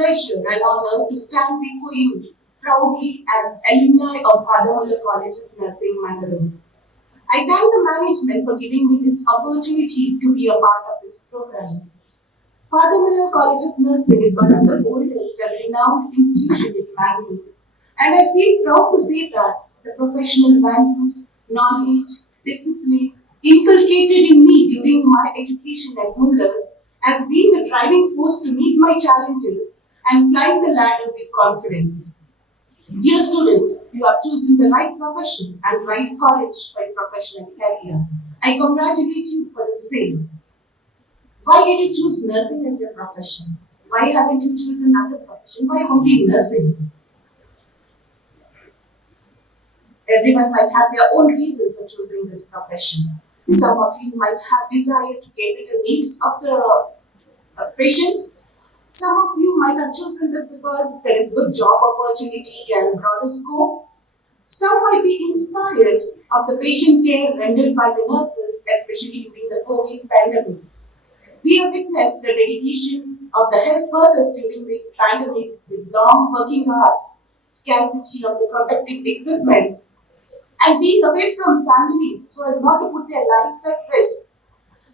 pleasure and honor to stand before you proudly as alumni of Father Muller College of Nursing, Mangalore. I thank the management for giving me this opportunity to be a part of this program. Father Muller College of Nursing is one of the oldest and renowned institutions in Bangalore, and I feel proud to say that the professional values, knowledge, discipline inculcated in me during my education at Muller's has been the driving force to meet my challenges and climb the ladder with confidence. Dear students, you have chosen the right profession and right college for your professional career. I congratulate you for the same. Why did you choose nursing as your profession? Why haven't you chosen another profession? Why only nursing? Everyone might have their own reason for choosing this profession. Some of you might have desire to cater the needs of the patients. Some of you might have chosen this because there is good job opportunity and broader scope. Some might be inspired of the patient care rendered by the nurses, especially during the COVID pandemic. We have witnessed the dedication of the health workers during this pandemic with long working hours, scarcity of the protective equipments, and being away from families so as not to put their lives at risk.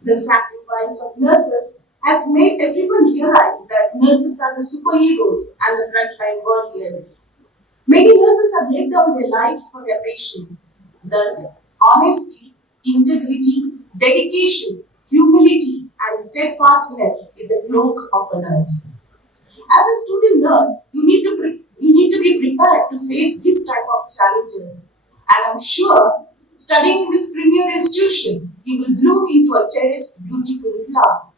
The sacrifice of nurses has made everyone realize that nurses are the superheroes and the frontline warriors. Many nurses have laid down their lives for their patients. Thus, honesty, integrity, dedication, humility, and steadfastness is a cloak of a nurse. As a student nurse, you need to be prepared to face this type of challenges. And I'm sure, studying in this premier institution, you will bloom into a cherished, beautiful flower.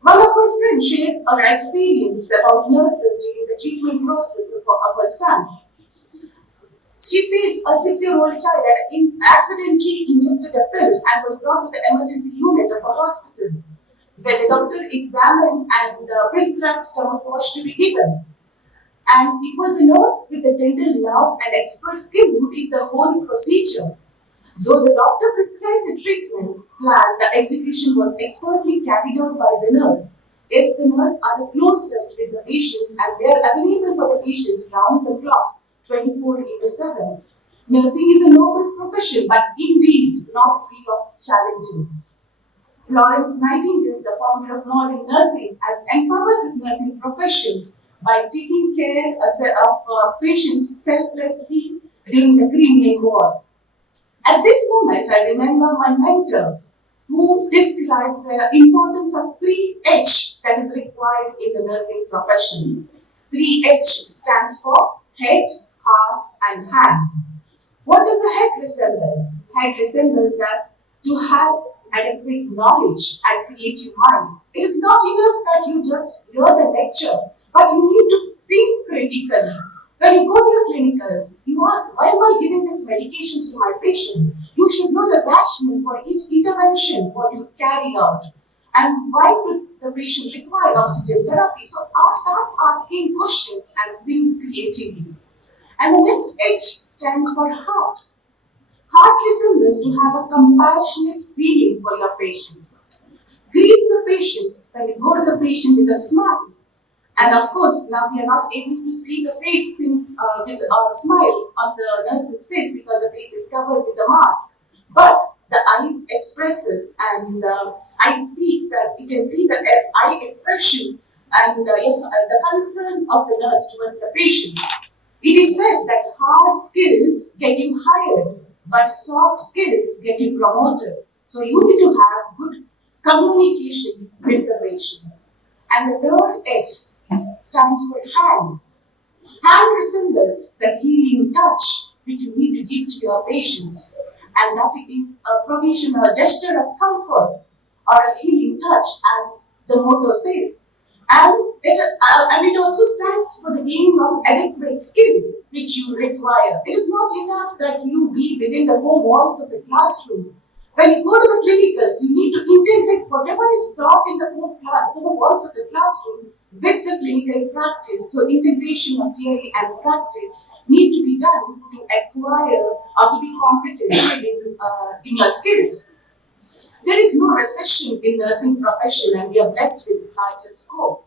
One of my friends shared her experience about nurses during the treatment process of her son. She says a 6-year-old child had accidentally ingested a pill and was brought to the emergency unit of a hospital, where the doctor examined and prescribed stomach wash to be given. And it was the nurse with the tender love and expert skill who did the whole procedure. Though the doctor prescribed the treatment plan, the execution was expertly carried out by the nurse. Yes, the nurse are the closest with the patients and they are available for the patients round the clock, 24 into 7. Nursing is a noble profession, but indeed not free of challenges. Florence Nightingale, the founder of modern nursing, has empowered this nursing profession by taking care of patients selflessly during the Crimean War. At this moment, I remember my mentor who described the importance of 3H that is required in the nursing profession. 3H stands for head, heart, and hand. What does a head resembles? Head resembles that to have adequate knowledge and creative mind. It is not enough that you just hear the lecture, but you need to think critically. When you go to your clinicals, you ask, why am I giving these medications to my patient? You should know the rationale for each intervention, what you carry out, and why would the patient require oxygen therapy. So start asking questions and think creatively. And the next H stands for heart. Heart resembles to have a compassionate feeling for your patients. Greet the patients when you go to the patient with a smile. And of course, now we are not able to see the face with a smile on the nurse's face because the face is covered with a mask. But the eyes expresses and the eye speaks, and you can see the eye expression and the concern of the nurse towards the patient. It is said that hard skills get you hired, but soft skills get you promoted. So you need to have good communication with the patient. And the third H stands for hand. Hand resembles the healing touch which you need to give to your patients, and that is a provision, a gesture of comfort or a healing touch, as the motto says. And it also stands for the gaining of adequate skill which you require. It is not enough that you be within the four walls of the classroom. When you go to the clinicals, you need to integrate whatever is taught in the four walls of the classroom with the clinical practice. So integration of theory and practice need to be done to acquire or to be competent in your skills. There is no recession in nursing profession and we are blessed with larger scope.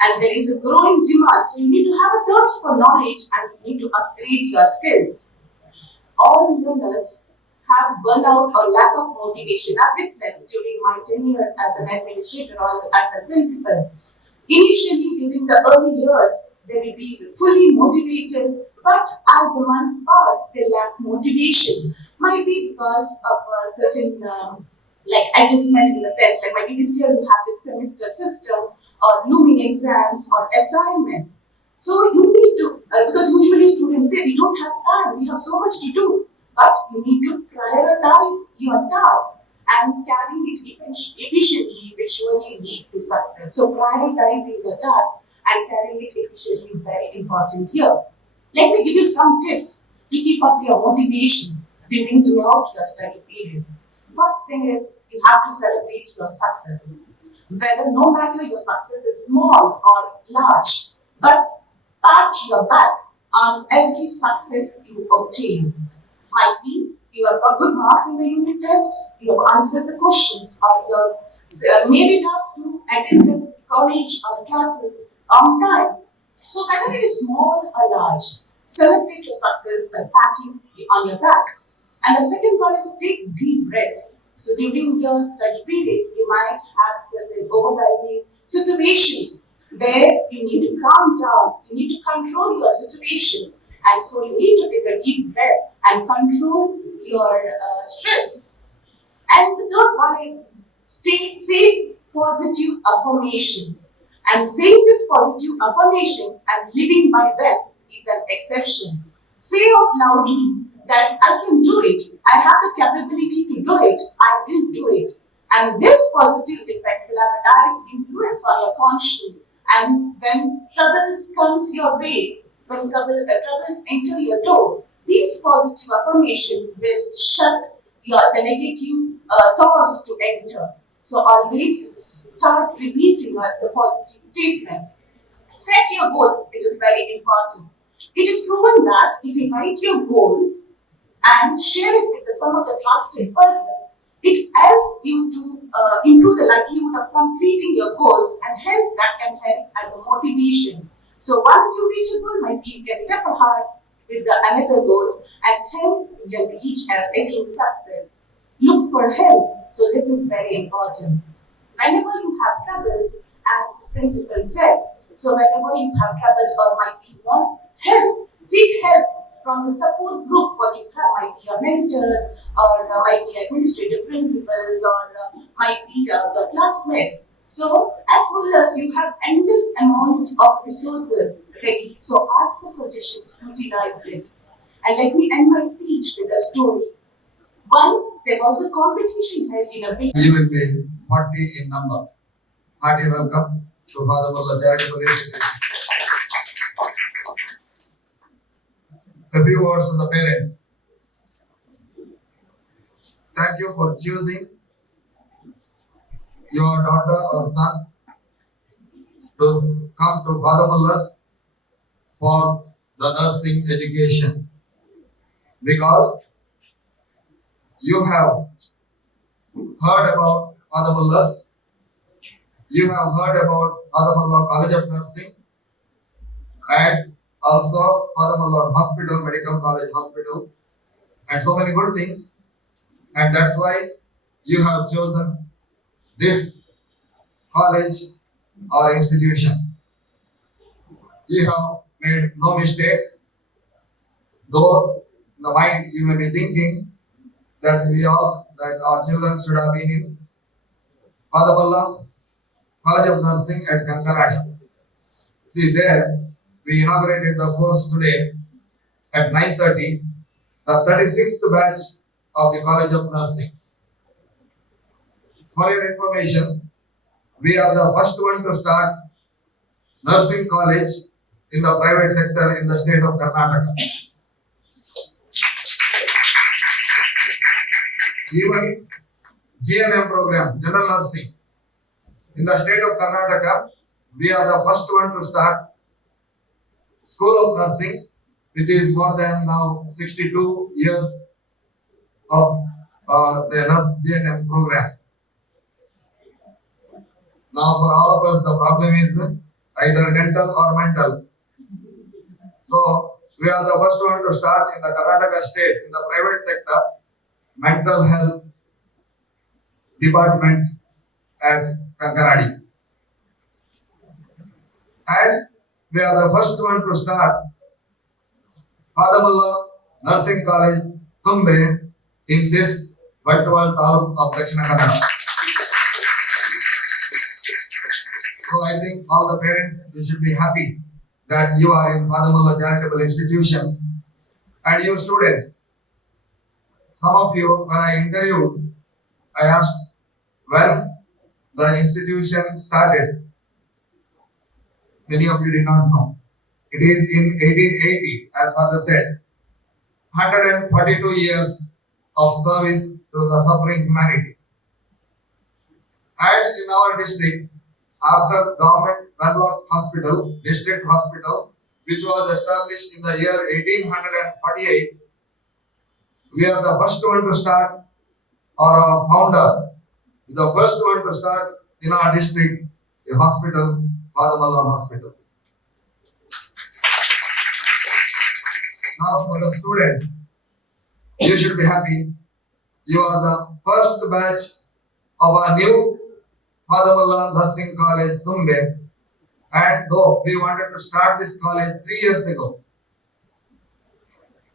and there is a growing demand. So you need to have a thirst for knowledge and you need to upgrade your skills. All learners have burnout or lack of motivation. I've witnessed during my tenure as an administrator or as a principal. Initially, during the early years, they will be fully motivated, but as the months pass, they lack motivation. Might be because of a certain like adjustment in the sense, like maybe this year you have this semester system or looming exams or assignments. So you need to, because usually students say we don't have time, we have so much to do, but you need to prioritize your task and carrying it efficiently will surely lead to success. So prioritizing the task and carrying it efficiently is very important here. Let me give you some tips to keep up your motivation during throughout your study period. First thing is you have to celebrate your success. Whether no matter your success is small or large, but pat your back on every success you obtain. Might be you have got good marks in the unit test, you have answered the questions, or you have made it up to attend the college or classes on time. So whether it is small or large, celebrate your success by patting on your back. And the second one is take deep breaths. So during your study period, you might have certain overwhelming situations where you need to calm down, you need to control your situations. And so you need to take a deep breath and control your stress. And the third one is say positive affirmations. And saying these positive affirmations and living by them is an exception. Say out loudly that I can do it, I have the capability to do it, I will do it. And this positive effect will have a direct influence on your conscience. And when troubles comes your way, when troubles enter your door, these positive affirmation will shut the negative thoughts to enter. So always start repeating the positive statements. Set your goals. It is very important. It is proven that if you write your goals and share it with some of the trusted person, it helps you to improve the likelihood of completing your goals and hence that can help as a motivation. So once you reach a goal, maybe you can step ahead with the another goals and hence you can reach and attain success. Look for help. So this is very important. Whenever you have troubles, as the principal said, so whenever you have trouble or might be want help, seek help from the support group. What you have might be your mentors or might be administrative principals or might be the classmates. So at Mullers, you have endless amount of resources ready. So ask for suggestions, utilize it. And let me end my speech with a story. Once there was a competition held in a village. We will be 40 in number. Hearty welcome to Father Mulla Charitable Institute. A few words from the parents. Thank you for choosing your daughter or son to come to Father Mulla's for the nursing education, because you have heard about Father Mulla's, you have heard about Father Mulla College of Nursing and also Father Mulla Hospital, Medical College Hospital, and so many good things. And that's why you have chosen this college or institution. You have made no mistake, though in the mind you may be thinking that our children should have been in Father Mulla College of Nursing at Kankanadi. See there, we inaugurated the course today at 9:30, the 36th batch of the College of Nursing. For your information, we are the first one to start nursing college in the private sector in the state of Karnataka. Even GNM program, General Nursing, in the state of Karnataka, we are the first one to start School of Nursing, which is more than now 62 years of the nurse GNM program. Now for all of us, the problem is either dental or mental. So we are the first one to start in the Karnataka state in the private sector mental health department at Kankanadi. And we are the first one to start Padamalla Nursing College, Tumbe, in this Bantual Taluk of Dakshina Kannada. So I think all the parents, you should be happy that you are in Padamalla charitable institutions. And you students, some of you, when I interviewed, I asked when the institution started. Many of you did not know. It is in 1880, as father said. 142 years of service to the suffering humanity. And in our district, after government Medlock Hospital, district hospital, which was established in the year 1848, we are the first one to start, or our founder, the first one to start in our district, a hospital, Padamalla Hospital. Now for the students, you should be happy. You are the first batch of a new Padamalla Nursing College, Tumbe. And though we wanted to start this college 3 years ago,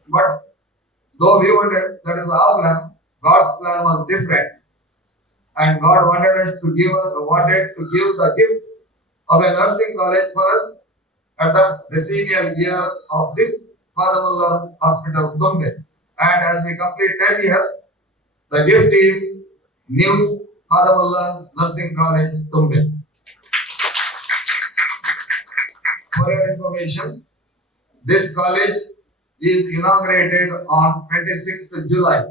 but though we wanted, that is our plan, God's plan was different. And God wanted us to give the gift of a nursing college for us at the decennial year of this Padamalla Hospital, Tumbe. And as we complete 10 years, the gift is new Padamalla Nursing College, Tumbe. For your information, this college is inaugurated on 26th July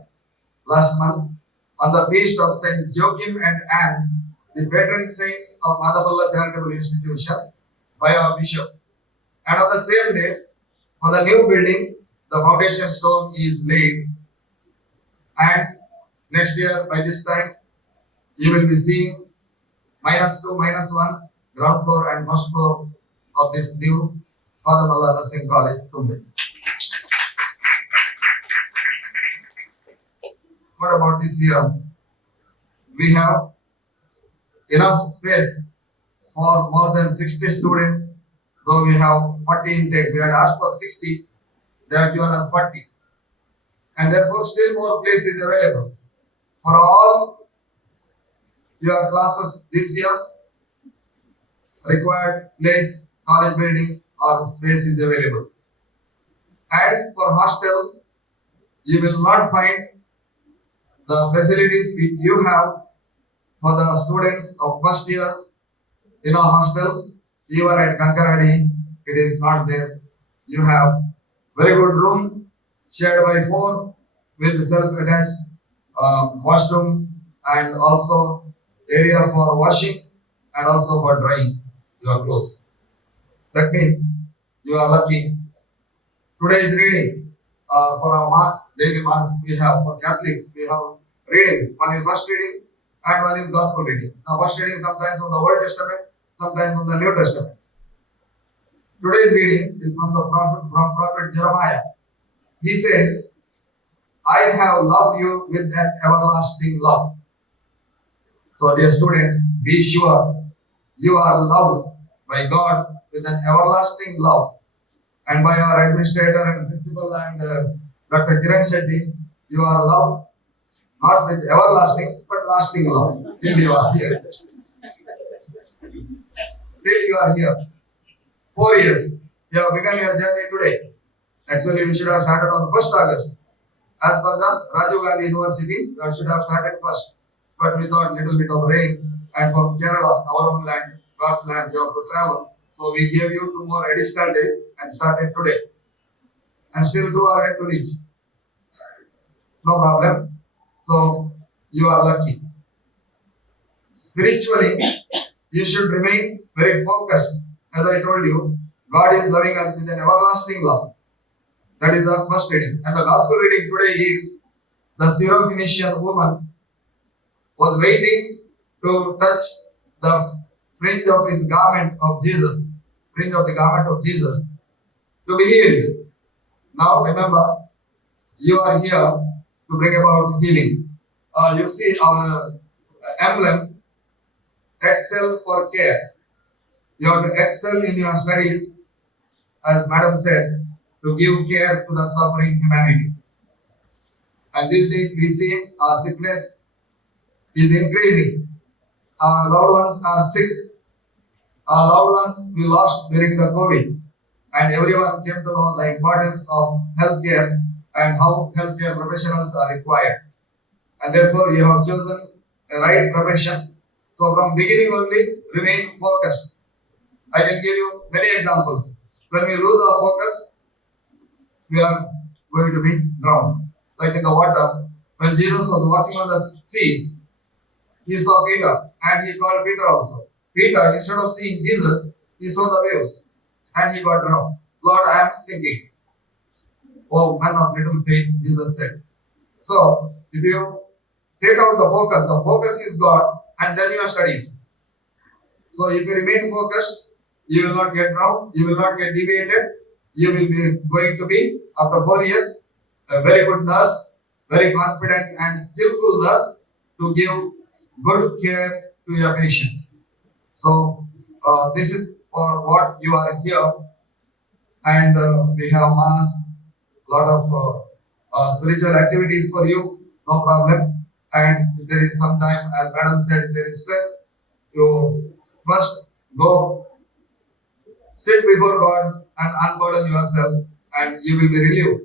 last month on the feast of Saint Joachim and Anne, the patron saints of Padamalla charitable institutions, by our bishop. And on the same day, for the new building, the foundation stone is laid. And next year, by this time, you will be seeing -2, -1 ground floor and first floor of this new Padamalla Nursing College, Tumbe. What about this year? We have enough space for more than 60 students, though we have 40 intake. We had asked for 60, they have given us 40. And therefore still more place is available. For all your classes this year, required place, college building or space is available. And for hostel, you will not find the facilities which you have for the students of first year in a hostel. Even at Kankanadi, it is not there. You have very good room, shared by 4 with self-attached washroom and also area for washing and also for drying your clothes. That means you are lucky. Today's reading for our mass, daily mass, we have for Catholics, we have readings. One is first reading and one is gospel reading. Now first reading sometimes from the Old Testament, sometimes from the New Testament. Today's reading is from prophet Jeremiah. He says, I have loved you with an everlasting love. So dear students, be sure you are loved by God with an everlasting love. And by our administrator and principal and Dr. Kiran Shetty, you are loved not with everlasting but lasting love till you are here. Till you are here. 4 years. You have begun your journey today. Actually, we should have started on 1st August. As per the Rajiv Gandhi University, we should have started first. But we thought little bit of rain, and from Kerala, our own land, God's land, you have to travel. So we gave you 2 more additional days and started today. And still 2 are yet to reach. No problem. So you are lucky. Spiritually, you should remain very focused. As I told you, God is loving us with an everlasting love. That is the first reading. And the gospel reading today is the Syrophoenician woman was waiting to touch the fringe of his garment of Jesus. fringe of the garment of Jesus to be healed. Now remember, you are here to bring about healing. You see our emblem, excel for care. You have to excel in your studies, as Madam said, to give care to the suffering humanity. And these days we see our sickness is increasing. Our loved ones are sick. Our loved ones we lost during the COVID. And everyone came to know the importance of healthcare and how healthcare professionals are required. And therefore you have chosen a right profession. So from beginning only, remain focused. I can give you many examples. When we lose our focus, we are going to be drowned. Like in the water, when Jesus was walking on the sea, he saw Peter and he called Peter also. Peter, instead of seeing Jesus, he saw the waves and he got drowned. Lord, I am sinking. Oh, man of little faith, Jesus said. So, if you take out the focus is God and then your studies. So, if you remain focused, you will not get drowned, you will not get deviated, you will be going to be, after 4 years, a very good nurse, very confident and skillful nurse to give good care to your patients. So, this is for what you are here, and we have mass, lot of spiritual activities for you, no problem. And if there is some time, as Madam said, if there is stress, you first go sit before God and unburden yourself, and you will be relieved.